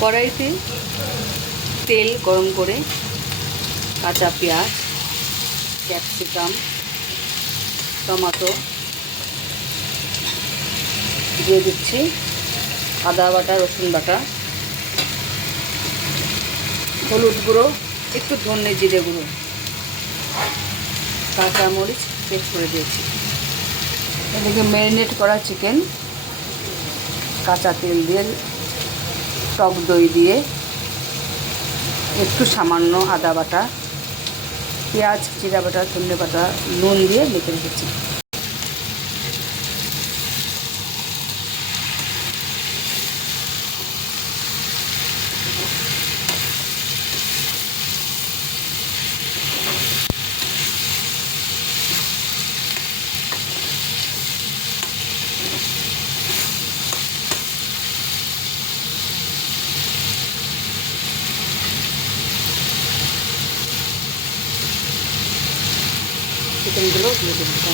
কড়াইতে তেল গরম করে কাঁচা পেঁয়াজ, ক্যাপসিকাম, টমেটো দিয়ে দিচ্ছি, আদা বাটা, রসুন বাটা, হলুদ গুঁড়ো, একটু ধনে জিরে গুঁড়ো, কাঁচামরিচ পেস্ট করে দিয়েছি। এদিকে ম্যারিনেট করা চিকেন কাঁচা তেল দিয়ে, টক দই দিয়ে, একটু সামান্য আদা বাটা, পেঁয়াজ, জিরা বাটা, ধনে বাটা, নুন দিয়ে মেখে রেখেছি। চিকেনগুলো দিয়ে দেবো।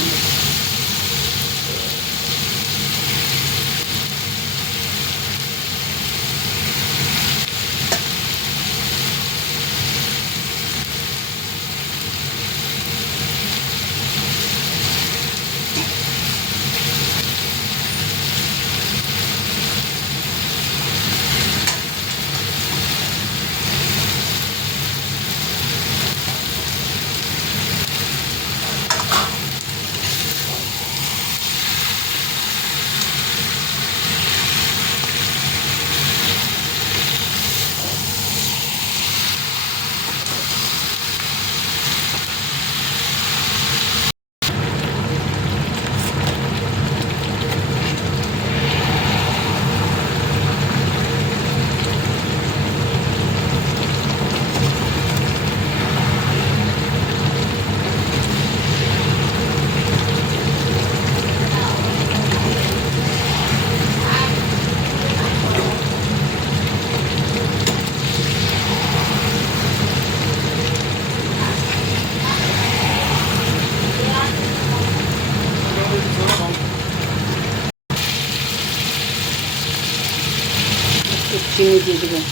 চিনি দিয়ে দেবেন।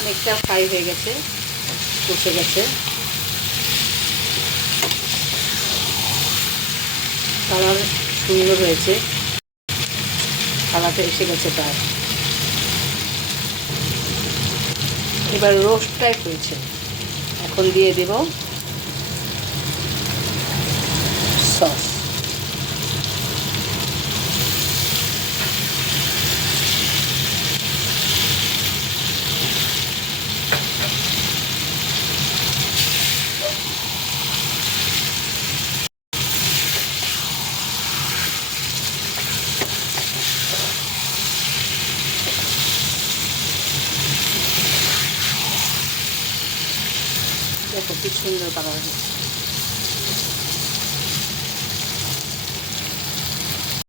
অনেকটা ফ্রাই হয়ে গেছে, কষে গেছে, কালার সুন্দর হয়েছে, কালারটা এসে গেছে প্রায়। এবার রোস্ট টাইপ হয়েছে, এখন দিয়ে দেব সস। দেখো কি সুন্দর কালার হয়েছে।